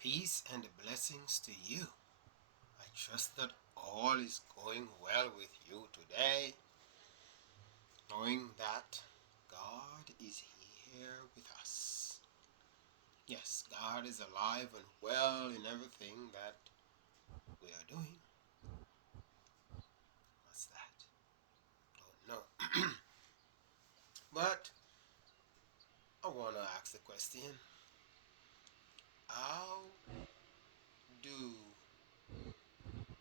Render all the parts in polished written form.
Peace and blessings to you. I trust that all is going well with you today, knowing that God is here with us. Yes, God is alive and well in everything that we are doing. What's that? Don't know. But I want to ask the question, how do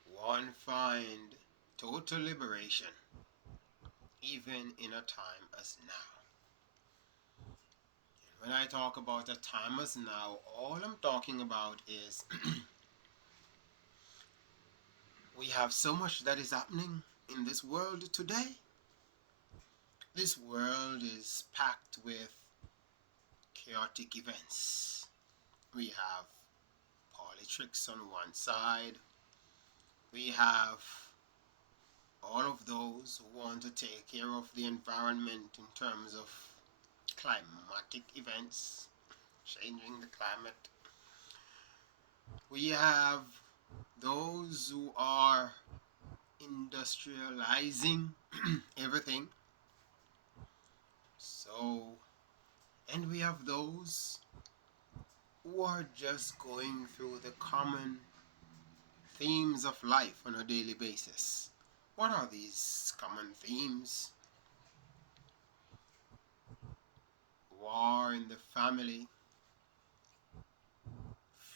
one find total liberation even in a time as now? When I talk about a time as now, all I'm talking about is we have so much that is happening in this world today. This world is packed with chaotic events. We have politics on one side. We have all of those who want to take care of the environment in terms of climatic events, changing the climate. We have those who are industrializing everything. So, and we have those who are just going through the common themes of life on a daily basis. What are these common themes? War in the family,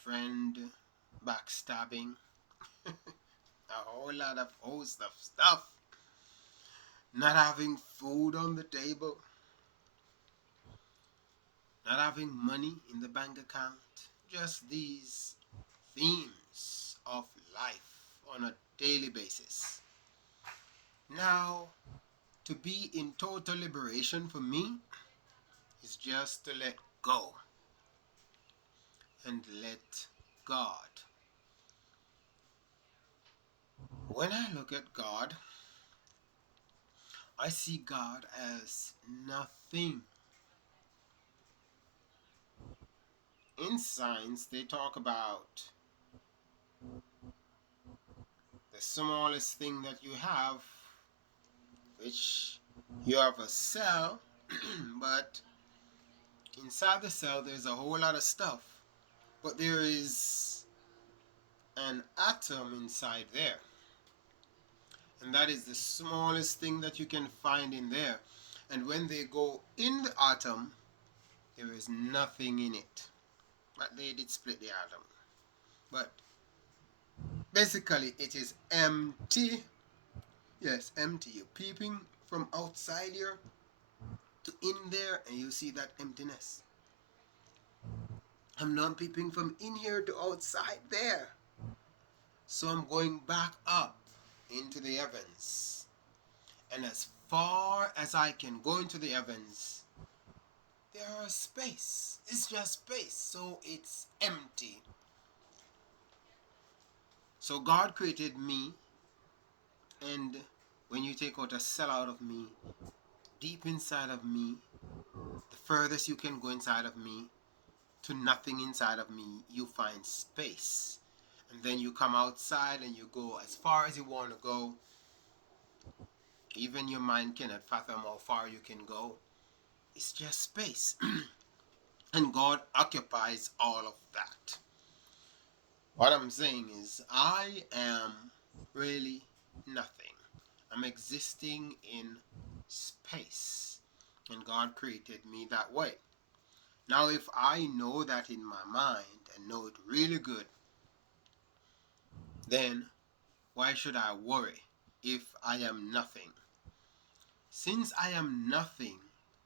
friend backstabbing, a whole lot of host of stuff. Not having food on the table, not having money in the bank account. Just these themes of life on a daily basis. Now, to be in total liberation for me is just to let go and let God. When I look at God, I see God as nothing. In science, they talk about the smallest thing that you have, which you have a cell, but inside the cell there's a whole lot of stuff. But there is an atom inside there. And that is the smallest thing that you can find in there. And when they go in the atom, there is nothing in it. But they did split the atom. But basically, it is empty. Yes, empty. You're peeping from outside here to in there, and you see that emptiness. I'm not peeping from in here to outside there. So I'm going back up into the heavens. And as far as I can go into the heavens, there are space. It's just space. So it's empty. So God created me, and when you take out a cell out of me, deep inside of me, the furthest you can go inside of me, to nothing inside of me, you find space. And then you come outside and you go as far as you want to go. Even your mind cannot fathom how far you can go. It's just space. And God occupies all of that. What I'm saying is, I am really nothing. I'm existing in space. And God created me that way. Now, if I know that in my mind and know it really good, then why should I worry if I am nothing? Since I am nothing,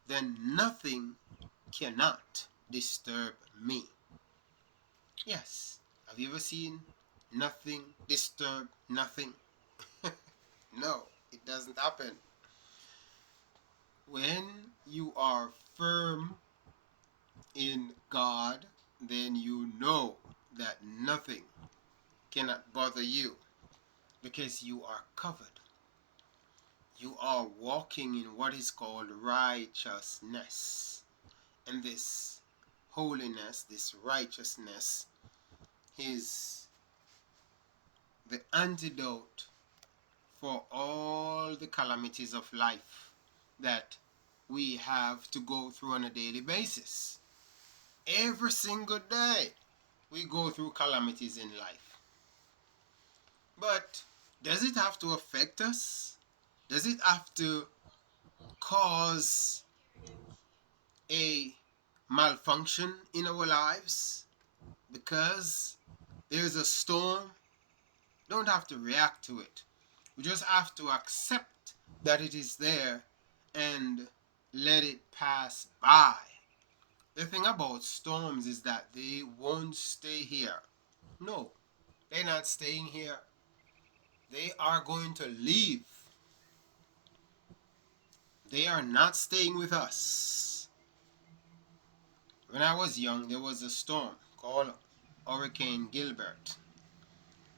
then nothing cannot disturb me. Yes. Have you ever seen nothing disturb nothing? No, it doesn't happen. When you are firm in God, then you know that nothing cannot bother you because you are covered. You are walking in what is called righteousness. And this holiness, this righteousness, is the antidote for all the calamities of life that we have to go through on a daily basis. Every single day we go through calamities in life. But does it have to affect us? Does it have to cause a malfunction in our lives? Because there's a storm, don't have to react to it. We just have to accept that it is there and let it pass by. The thing about storms is that they won't stay here. No, they're not staying here. They are going to leave. They are not staying with us. When I was young, there was a storm called Hurricane Gilbert.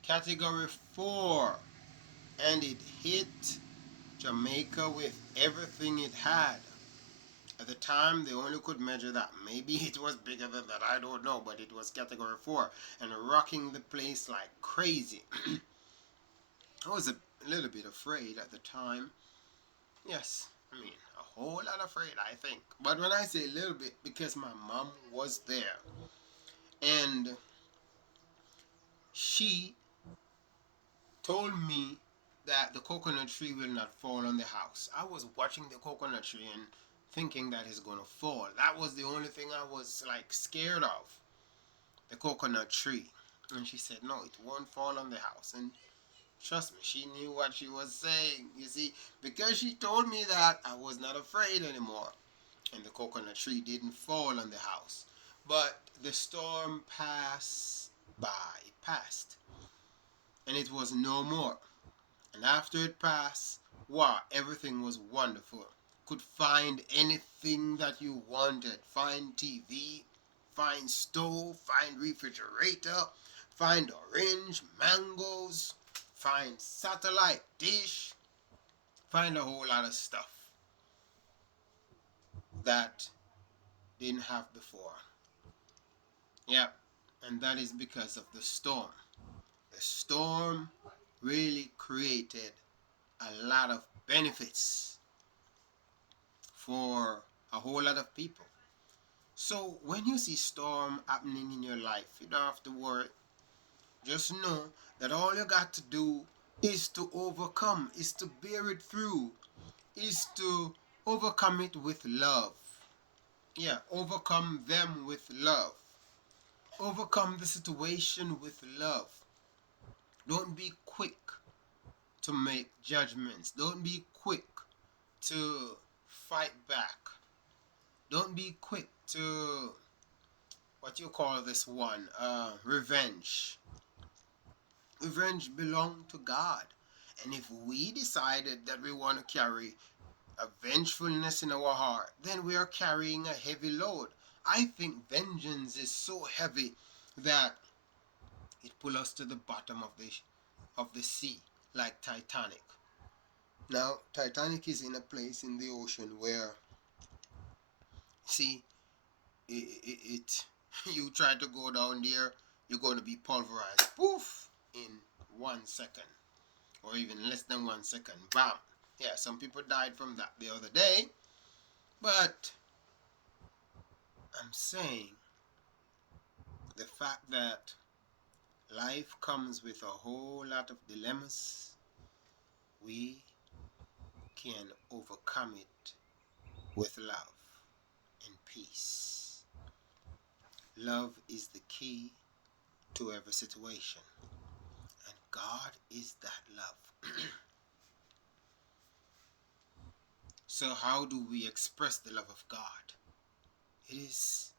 Category 4. And it hit Jamaica with everything it had. At the time, they only could measure that. Maybe it was bigger than that, I don't know, but it was category 4 and rocking the place like crazy. I was a little bit afraid at the time. Yes, I mean, a whole lot afraid, I think. But when I say a little bit, because my mom was there. And she told me that the coconut tree will not fall on the house. I was watching the coconut tree and thinking that it's gonna fall. That was the only thing I was like scared of. The coconut tree. And she said, no, it won't fall on the house. And trust me, she knew what she was saying. You see, because she told me that, I was not afraid anymore. And the coconut tree didn't fall on the house. But the storm passed by. It passed. And it was no more. And after it passed, wow, everything was wonderful. Could find anything that you wanted. Find TV, find stove, find refrigerator, find orange, mangoes, find satellite dish, find a whole lot of stuff that didn't have before. Yeah, and that is because of the storm. The storm really created a lot of benefits for a whole lot of people. So when you see storm happening in your life, you don't have to worry. Just know that all you got to do is to overcome, is to bear it through, is to overcome it with love. Yeah, overcome them with love. Overcome the situation with love. Don't be quick to make judgments. Don't be quick to fight back. Don't be quick to, what you call this one, revenge. Revenge belongs to God. And if we decided that we want to carry a vengefulness in our heart, then we are carrying a heavy load. I think vengeance is so heavy that it pulls us to the bottom of the sea, like Titanic. Now, Titanic is in a place in the ocean where, see, it you try to go down there, you're going to be pulverized. Poof! In 1 second. Or even less than 1 second. Bam! Yeah, some people died from that the other day. But I'm saying the fact that life comes with a whole lot of dilemmas, we can overcome it with love and peace. Love is the key to every situation. And God is that love. So how do we express the love of God? It is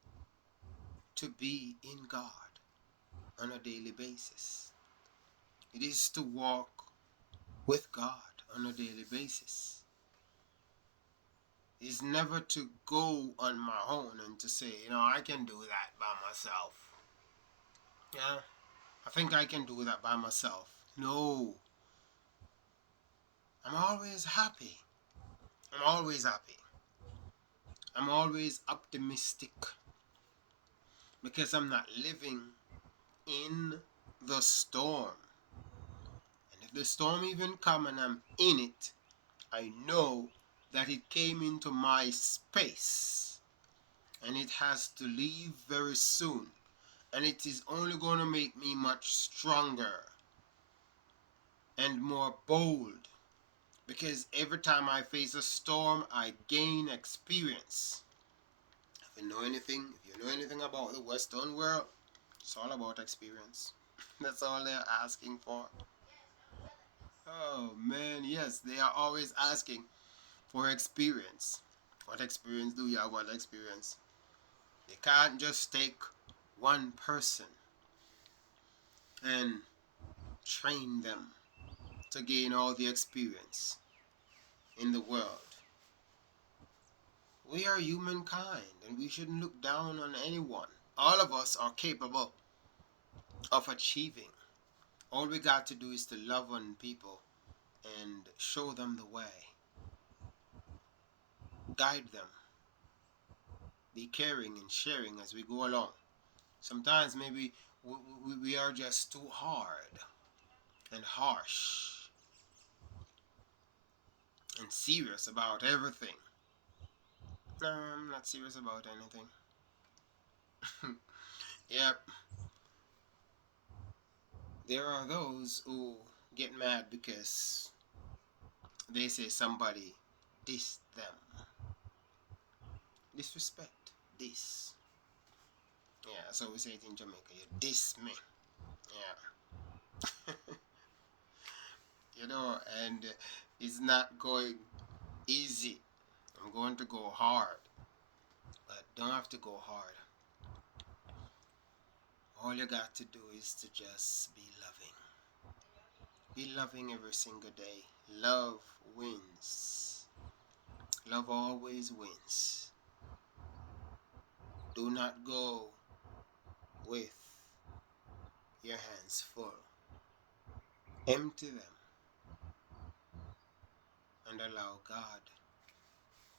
to be in God on a daily basis. It is to walk with God on a daily basis. It is never to go on my own and to say, I can do that by myself. Yeah, I think I can do that by myself. No. I'm always happy. I'm always happy. I'm always optimistic. Because I'm not living in the storm. And if the storm even come and I'm in it, I know that it came into my space and it has to leave very soon. And it is only going to make me much stronger and more bold. Because every time I face a storm, I gain experience. If you know anything about the Western world, it's all about experience. That's all they're asking for. Oh man, yes, they are always asking for experience. What experience do you have? What experience? They can't just take one person and train them to gain all the experience in the world. We are humankind and we shouldn't look down on anyone. All of us are capable of achieving. All we got to do is to love on people and show them the way. Guide them. Be caring and sharing as we go along. Sometimes maybe we are just too hard and harsh and serious about everything. No, I'm not serious about anything. Yep. There are those who get mad because they say somebody dissed them. Disrespect. Diss. Yeah, that's how we say it in Jamaica. You diss me. Yeah. You know, and it's not going easy. I'm going to go hard. But don't have to go hard. All you got to do is to just be loving. Be loving every single day. Love wins. Love always wins. Do not go with your hands full. Empty them and allow God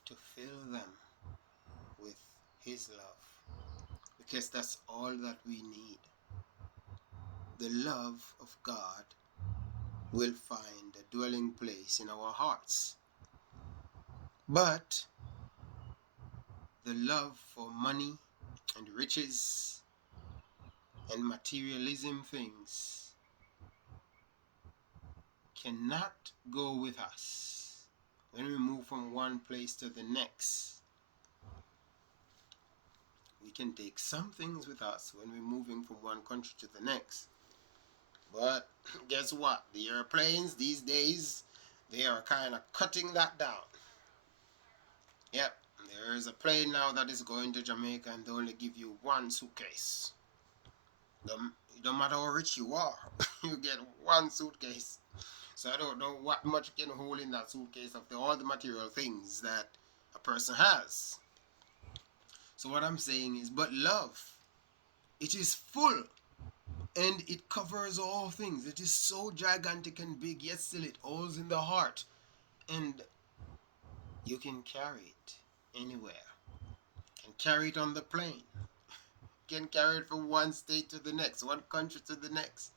to fill them with His love. Because that's all that we need. The love of God will find a dwelling place in our hearts. But the love for money and riches and materialism things cannot go with us when we move from one place to the next. We can take some things with us when we're moving from one country to the next. But guess what? The airplanes these days, they are kind of cutting that down. Yep, there is a plane now that is going to Jamaica and they only give you one suitcase. No matter how rich you are, you get one suitcase. So I don't know what much can hold in that suitcase of all the material things that a person has. So what I'm saying is, but love, it is full and it covers all things. It is so gigantic and big, yet still it holds in the heart. And you can carry it anywhere. You can carry it on the plane. You can carry it from one state to the next, one country to the next.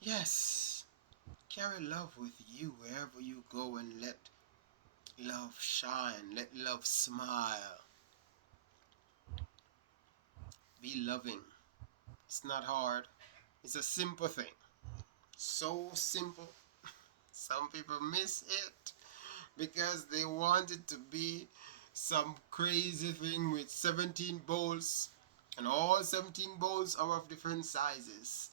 Yes, carry love with you wherever you go and let love shine, let love smile. Be loving. It's not hard. It's a simple thing. So simple. Some people miss it because they want it to be some crazy thing with 17 bowls, and all 17 bowls are of different sizes.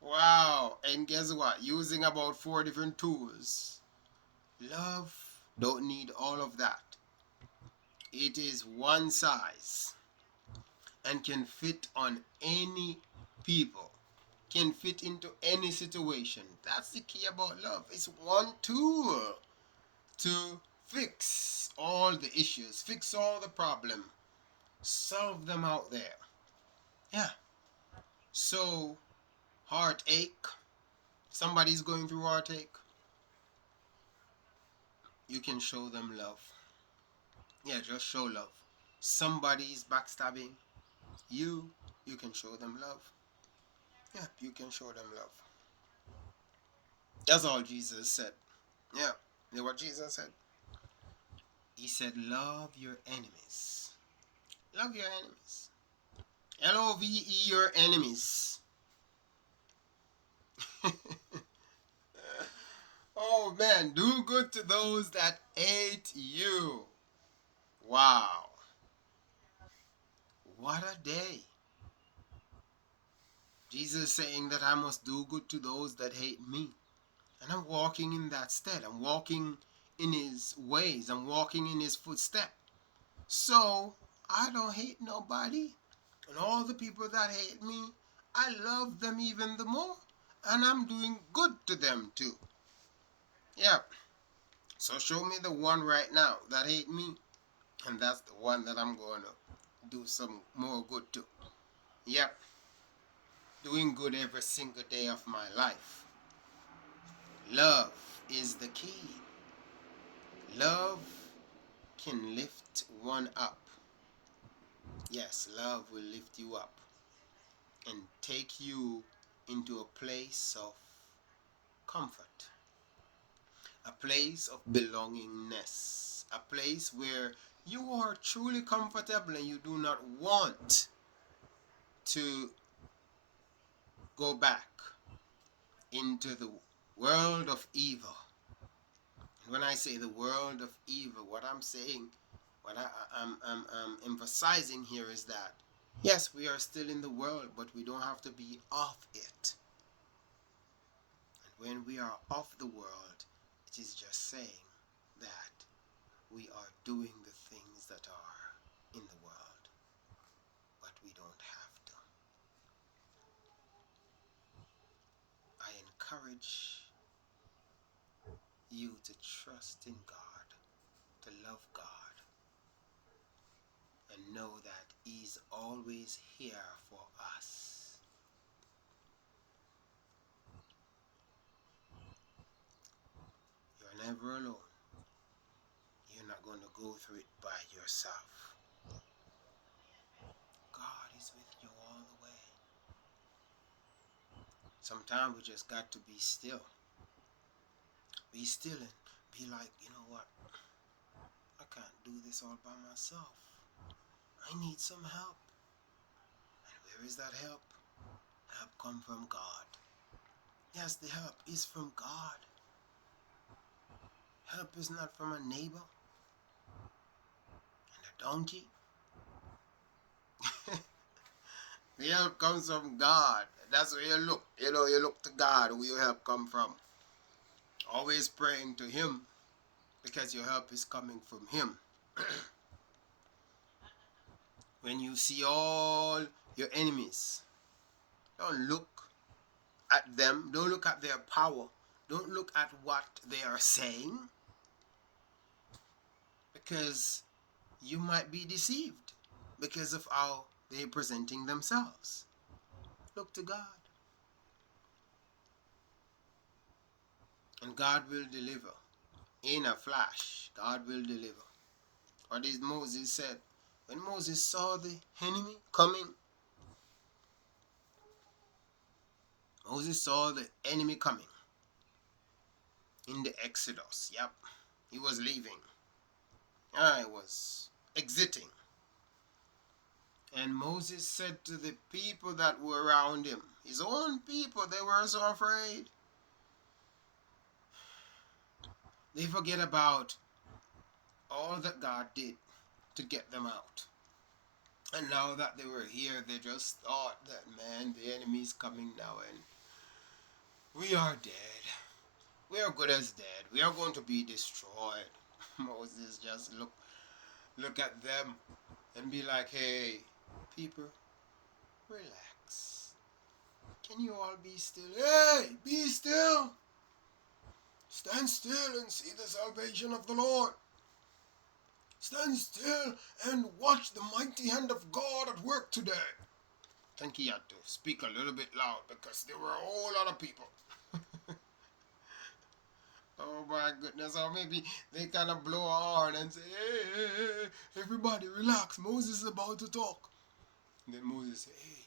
Wow, and guess what? Using about 4 different tools. Love don't need all of that. It is one size and can fit on any people, can fit into any situation. That's the key about love. It's one tool to fix all the issues, fix all the problem, solve them out there. Yeah. So, heartache, somebody's going through heartache, you can show them love. Yeah, just show love. Somebody's backstabbing, you can show them love. Yeah, you can show them love. That's all Jesus said. Yeah, you know what Jesus said? He said, love your enemies. Love your enemies. LOVE your enemies. Oh man, do good to those that hate you. Wow. What a day. Jesus saying that I must do good to those that hate me. And I'm walking in that stead. I'm walking in his ways. I'm walking in his footstep. So I don't hate nobody. And all the people that hate me, I love them even the more. And I'm doing good to them too. Yeah. So show me the one right now that hate me. And that's the one that I'm going to do some more good to. Yep. Doing good every single day of my life. Love is the key. Love can lift one up. Yes, love will lift you up and take you into a place of comfort, a place of belongingness, a place where you are truly comfortable and you do not want to go back into the world of evil. And when I say the world of evil, what I'm saying, what I'm emphasizing here is that yes, we are still in the world, but we don't have to be off it. And when we are off the world, it is just saying that we are doing the things that are in the world, but we don't have to. I encourage you to trust in God, to love God, and know that He's always here for us. You're never alone. You're not going to go through it by yourself. God is with you all the way. Sometimes we just got to be still. Be still and be like, you know what? I can't do this all by myself. I need some help. And where is that help? Help come from God. Yes, the help is from God. Help is not from a neighbor and a donkey. The help comes from God. That's where you look. You know, you look to God where your help come from. Always praying to Him because your help is coming from Him. When you see all your enemies, don't look at them. Don't look at their power. Don't look at what they are saying, because you might be deceived because of how they're presenting themselves. Look to God. And God will deliver. In a flash, God will deliver. What did Moses said? When Moses saw the enemy coming, Moses saw the enemy coming in the Exodus. Yep. He was leaving. I was exiting. And Moses said to the people that were around him, his own people, they were so afraid. They forget about all that God did to get them out. And now that they were here, they just thought that, man, the enemy's coming now and we are dead. We are good as dead. We are going to be destroyed. Moses just look at them and be like, hey, people, relax. Can you all be still? Hey, be still. Stand still and see the salvation of the Lord. Stand still and watch the mighty hand of God at work today. I think he had to speak a little bit loud because there were a whole lot of people. Oh my goodness, or maybe they kind of blow a horn and say, hey, everybody relax, Moses is about to talk. Then Moses said, hey,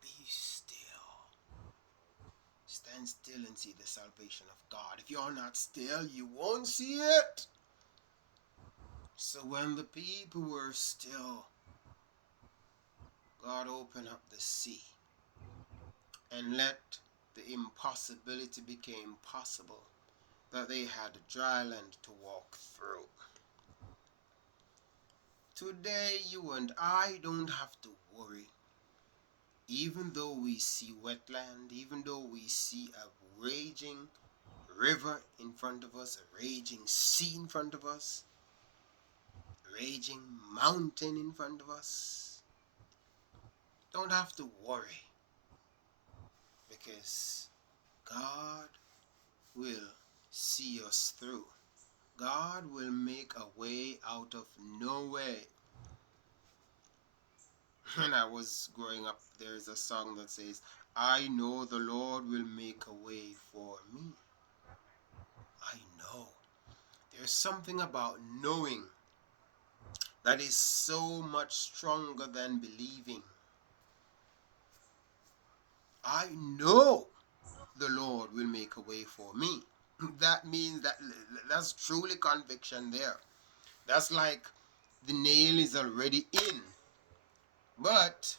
be still. Stand still and see the salvation of God. If you're not still, you won't see it. So when the people were still, God opened up the sea and let the impossibility become possible, that they had dry land to walk through. Today, you and I don't have to worry. Even though we see wetland, even though we see a raging river in front of us, a raging sea in front of us, a raging mountain in front of us, don't have to worry, because God will see us through. God will make a way out of no way. When I was growing up, there's a song that says, I know the Lord will make a way for me. I know. There's something about knowing that is so much stronger than believing. I know the Lord will make a way for me. That means that's truly conviction there. That's like the nail is already in. But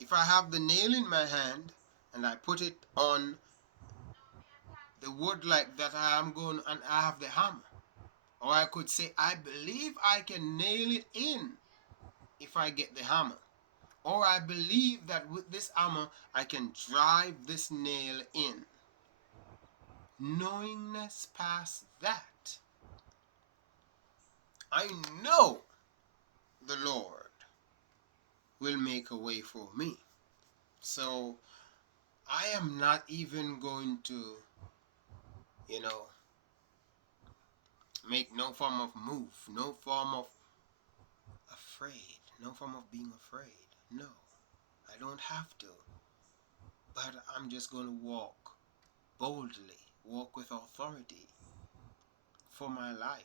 if I have the nail in my hand and I put it on the wood like that, I am going and I have the hammer. Or I could say, I believe I can nail it in if I get the hammer. Or I believe that with this hammer, I can drive this nail in. Knowingness past that, I know the Lord will make a way for me. So I am not even going to, make no form of move, no form of afraid, no form of being afraid. No, I don't have to. But I'm just going to walk boldly, walk with authority for my life.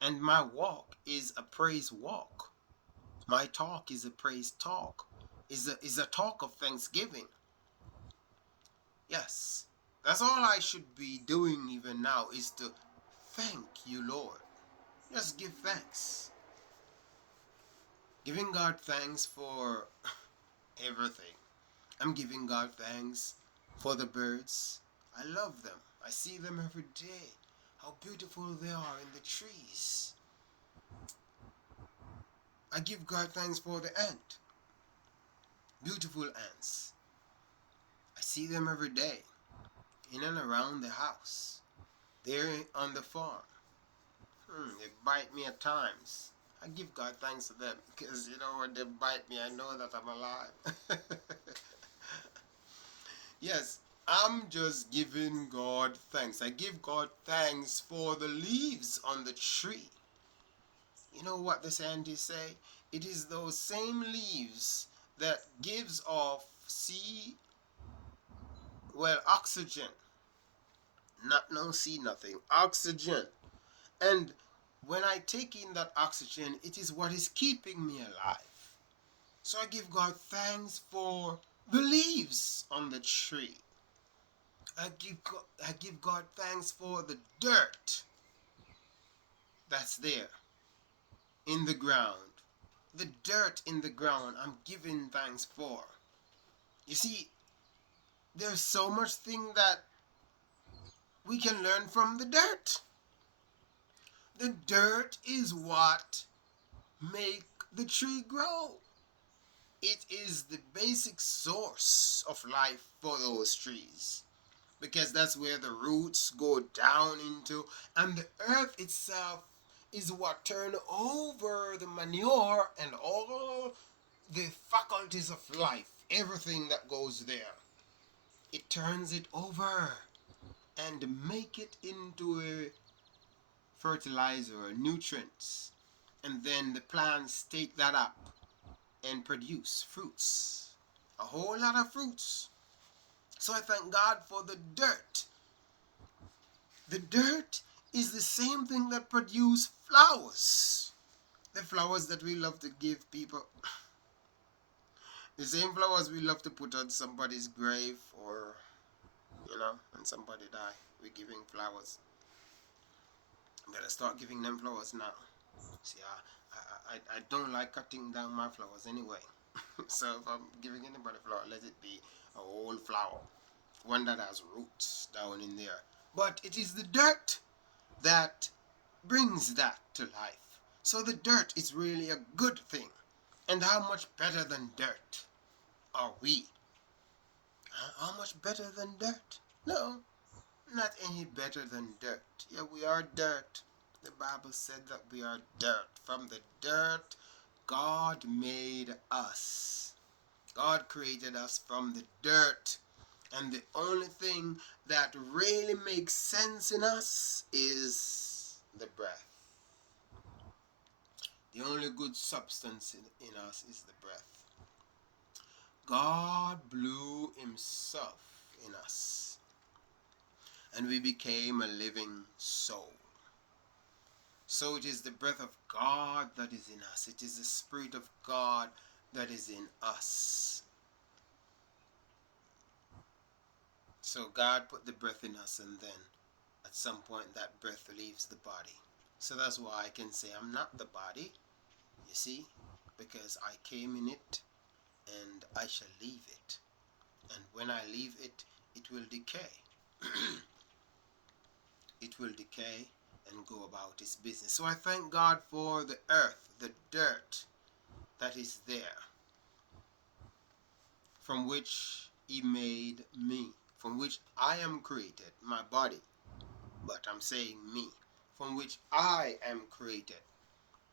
And my walk is a praise walk. My talk is a praise talk. Is a talk of thanksgiving. Yes, that's all I should be doing even now, is to thank you, Lord. Just give thanks. Giving God thanks for everything. I'm giving God thanks for the birds. I love them. I see them every day. How beautiful they are in the trees. I give God thanks for the ant. Beautiful ants. I see them every day, in and around the house. They're on the farm. They bite me at times. I give God thanks to them, because when they bite me, I know that I'm alive. Yes, I'm just giving God thanks. I give God thanks for the leaves on the tree. You know what the scientists say? It is those same leaves that gives off oxygen. Nothing. Oxygen. And when I take in that oxygen, it is what is keeping me alive. So I give God thanks for the leaves on the tree. I give God thanks for the dirt that's there in the ground. The dirt in the ground, I'm giving thanks for. You see, there's so much thing that we can learn from the dirt. The dirt is what make the tree grow. It is the basic source of life for those trees, because that's where the roots go down into, and the earth itself is what turn over the manure and all the faculties of life, everything that goes there. It turns it over and make it into a fertilizer or nutrients, and then the plants take that up and produce fruits, a whole lot of fruits. So I thank God for the dirt. The dirt is the same thing that produces flowers. The flowers that we love to give people, the same flowers we love to put on somebody's grave, or, when somebody die, we're giving flowers. Better start giving them flowers now. See, I don't like cutting down my flowers anyway. So if I'm giving anybody a flower, let it be a whole flower, one that has roots down in there. But it is the dirt that brings that to life. So the dirt is really a good thing. And how much better than dirt are we? How much better than dirt? No, not any better than dirt. Yeah, we are dirt. The Bible said that we are dirt. From the dirt, God made us. God created us from the dirt. And the only thing that really makes sense in us is the breath. The only good substance in us is the breath. God blew himself in us, and we became a living soul. So it is the breath of God that is in us. It is the Spirit of God that is in us. So God put the breath in us, and then at some point that breath leaves the body. So that's why I can say I'm not the body, you see, because I came in it and I shall leave it. And when I leave it, it will decay. It will decay and go about its business. So I thank God for the earth, the dirt that is there, from which he made me, from which I am created, my body. But I'm saying me, from which I am created.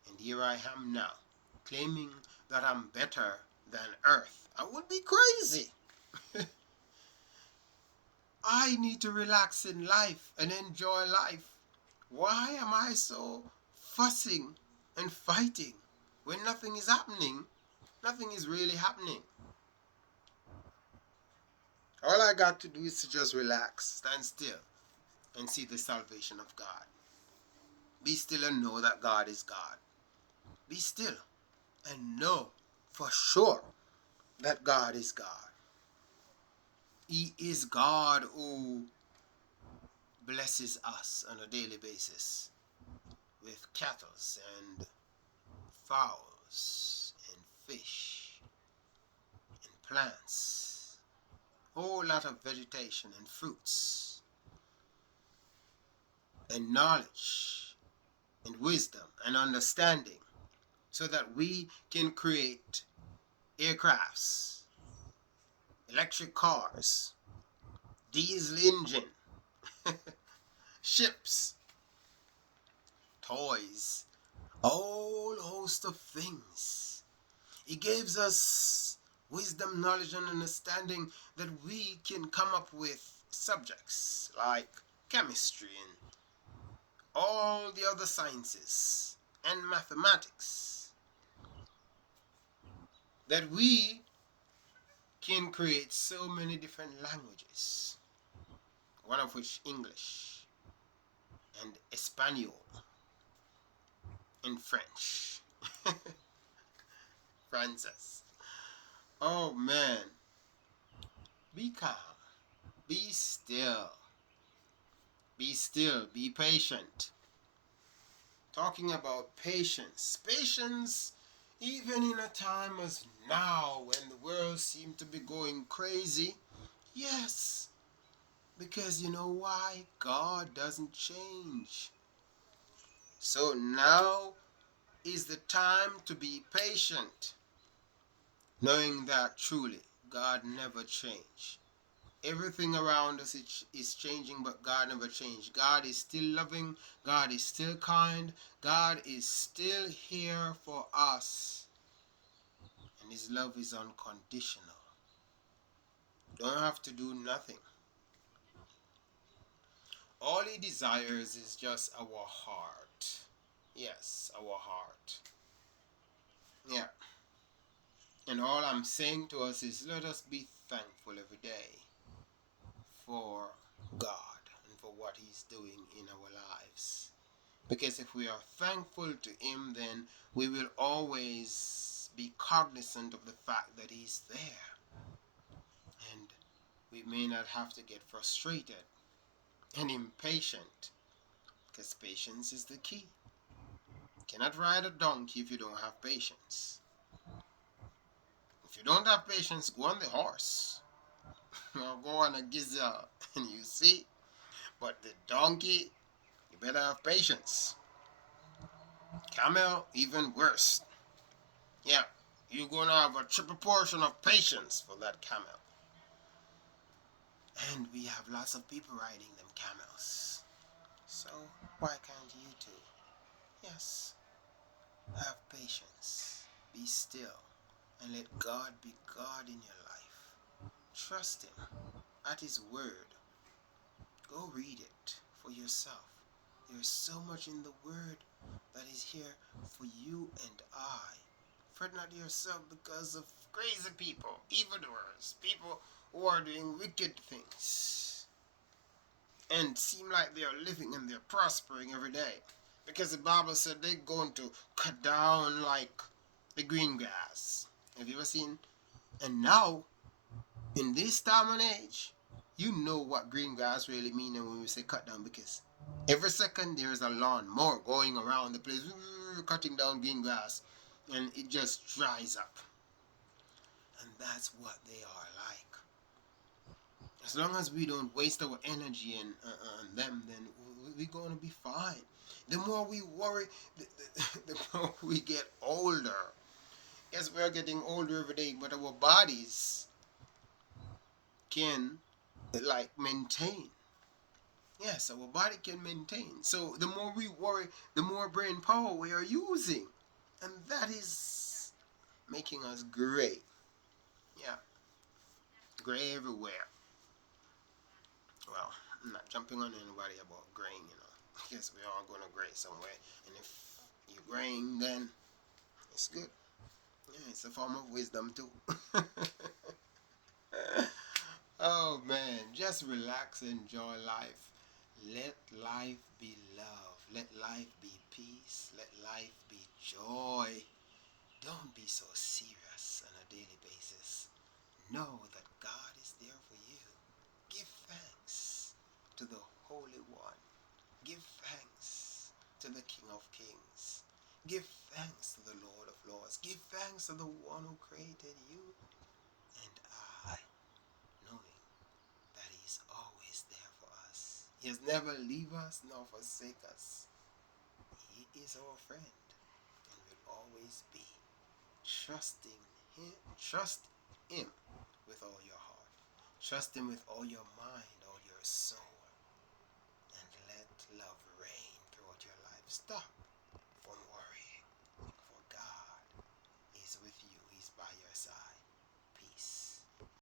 And here I am now, claiming that I'm better than earth. I would be crazy. I need to relax in life and enjoy life. Why am I so fussing and fighting when nothing is happening? Nothing is really happening. All I got to do is to just relax, stand still, and see the salvation of God. Be still and know that God is God. Be still and know for sure that God is God. He is God who blesses us on a daily basis with cattle and fowls and fish and plants, whole lot of vegetation and fruits and knowledge and wisdom and understanding, so that we can create aircrafts, electric cars, diesel engine, ships, toys, a whole host of things. He gives us wisdom, knowledge, and understanding that we can come up with subjects like chemistry and all the other sciences and mathematics, that we can create so many different languages, one of which English and Espanol and French. Francis. Oh man. Be calm. Be still. Be still. Be patient. Talking about patience. Patience, even in a time as now when the world seems to be going crazy. Yes. Because you know why? God doesn't change. So now is the time to be patient, knowing that truly God never changed. Everything around us is changing, but God never changed. God is still loving. God is still kind. God is still here for us. And his love is unconditional. Don't have to do nothing. All he desires is just our heart. Yes, our heart. Yeah. And all I'm saying to us is let us be thankful every day for God and for what he's doing in our lives. Because if we are thankful to Him, then we will always be cognizant of the fact that He's there. And we may not have to get frustrated and impatient, because patience is the key. You cannot ride a donkey if you don't have patience. If you don't have patience, go on the horse. Or go on a gazelle and you see. But the donkey, you better have patience. Camel, even worse. Yeah, you're going to have a triple portion of patience for that camel. And we have lots of people riding them camels. So why can't you too? Yes, have patience. Be still and let God be God in your life. Trust Him at His word. Go read it for yourself. There is so much in the word that is here for you and I. Fret not yourself because of crazy people, evildoers, people who are doing wicked things and seem like they are living and they're prospering every day. Because the Bible said they're going to cut down like the green grass. Have you ever seen? And now, in this time and age, you know what green grass really mean when we say cut down, because every second there is a lawn mower going around the place cutting down green grass and it just dries up. And that's what they are like. As long as we don't waste our energy on them, then we're going to be fine. The more we worry, the more we get older. Yes, we are getting older every day, but our bodies can like maintain. Yes, our body can maintain. So the more we worry, the more brain power we are using. And that is making us gray. Yeah, gray everywhere. Well, I'm not jumping on anybody about graying, because we're all going to gray somewhere. And if you're graying, then it's good. Yeah, it's a form of wisdom too. Oh man, just relax, enjoy life. Let life be love. Let life be peace. Let life be joy. Don't be so serious on a daily basis. Know that God is there for you. Give thanks to the Holy One. Give thanks to the King of Kings. Give thanks to the Lord of Lords. Give thanks to the one who created you and I, knowing that He's always there for us. He has never leave us nor forsake us. He is our friend and will always be. Trust Him with all your heart. Trust Him with all your mind, all your soul. And let love reign throughout your life. Stop